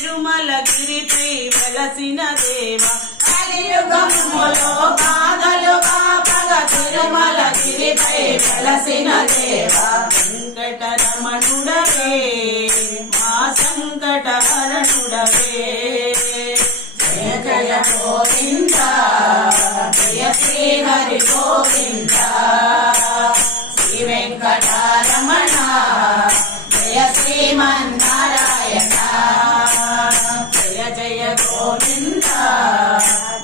తిరుమలగిరిపై వెలసిన దేవ కలియుగములో బాధలు కాపగ తిరుమలగిరిపై వెలసిన దేవ వెంకటరమణుడవే మా సంకటహరణుడవే జయ జయ గోవింద జయ శ్రీ హరి గోవింద శ్రీ వెంకటరమణ జయ శ్రీమన్నారాయణ జయ జయ గోవింద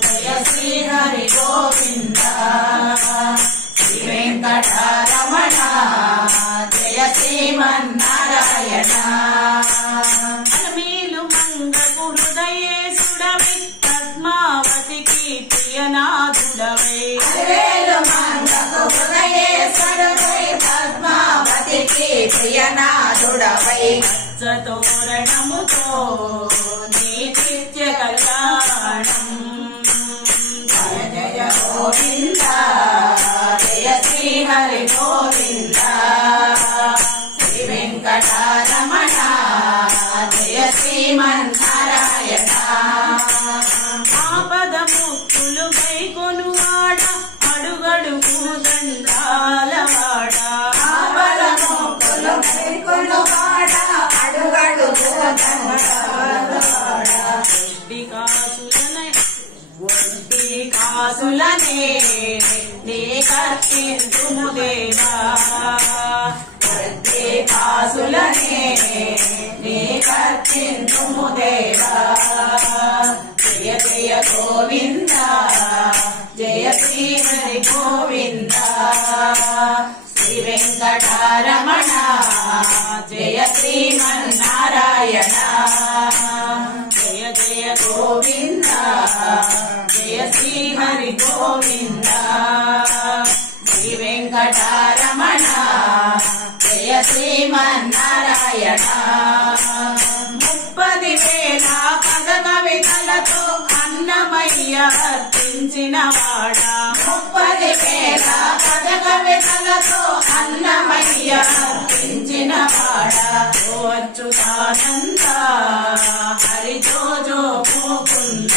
జయ శ్రీ హరి గోవింద శ్రీ వెంకటరమణ జయ శ్రీమన్నారాయణ అలమేలు మంగకు హృదయేశుడవై పద్మావతికి ప్రియనాథుడవై అలమేలు మంగకు హృదయేశుడవై పద్మావతికి ప్రియనాథుడవై తోరణముతో నీ నిత్య కళ్యాణం జయ జయ గోవింద జయ శ్రీ హరి గోవింద శ్రీ వెంకటరమణ జయ శ్రీమన్నారాయణ ఆపద ముక్కులు గైకొనువాడ అడుగడుగు దండాలవాడ ఆపద ముక్కులు గైకొనువాడ అడుగడుగు దండాలవాడ ఒడ్డి కాసులనే నీ కర్తింతుము దేవా ఒడ్డి కాసులనే నీ కర్తింతుము దేవా జయ జయ గోవింద జయ శ్రీ హరి గోవింద శ్రీ వెంకటరమణ జయ శ్రీమన్నారాయణ జయ జయ గోవింద జయ శ్రీ హరి గోవింద శ్రీ వెంకటరమణ జయ శ్రీమన్నారాయణ 30,000 పద కవితలతో అన్నమయ్య అర్పించిన వాడ 30,000 పద కవితలతో అన్నమయ్య అర్పించిన వాడ ఓ అచ్యుతానంద హరి జో జో ముకుంద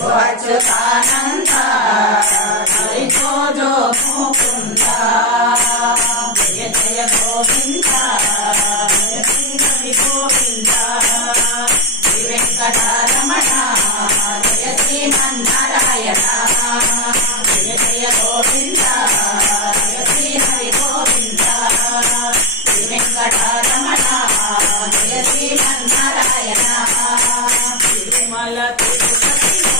ఓ అచ్యుతానంద హరి జో జో ముకుంద జయ జయ గోవింద జయ శ్రీ హరి గోవింద శ్రీ వెంకటరమణ జయ శ్రీమన్నారాయణ జయ జయ గోవింద జయ శ్రీ హరి గోవింద శ్రీ వెంకటరమణ జయ శ్రీమన్నారాయణ తిరుమల తిరుపతిలో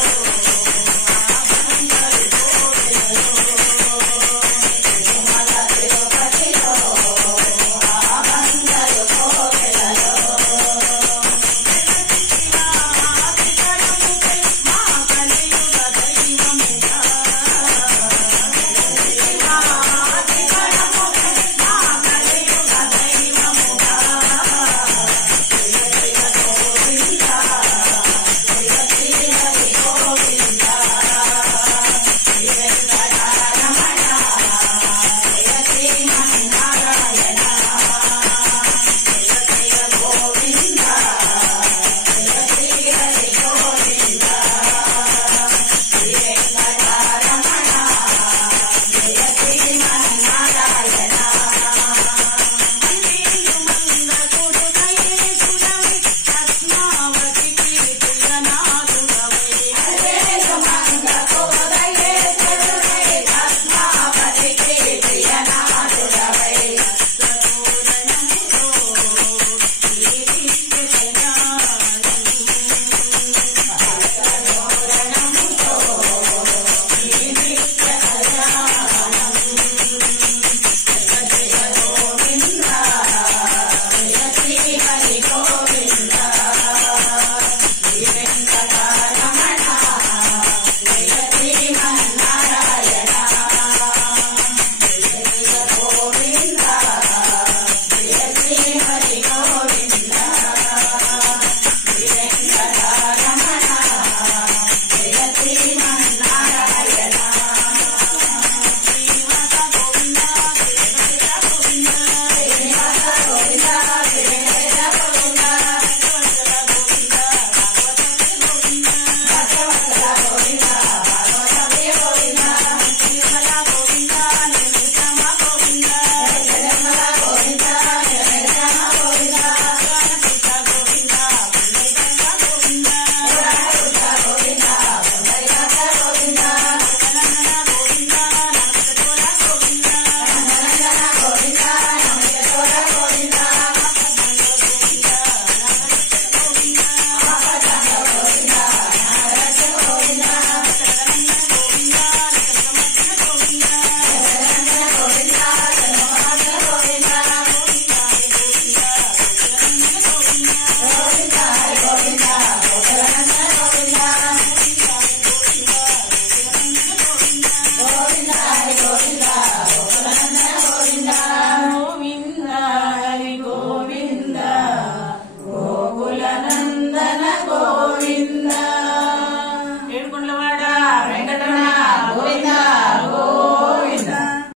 వెంకటరమణ గోవింద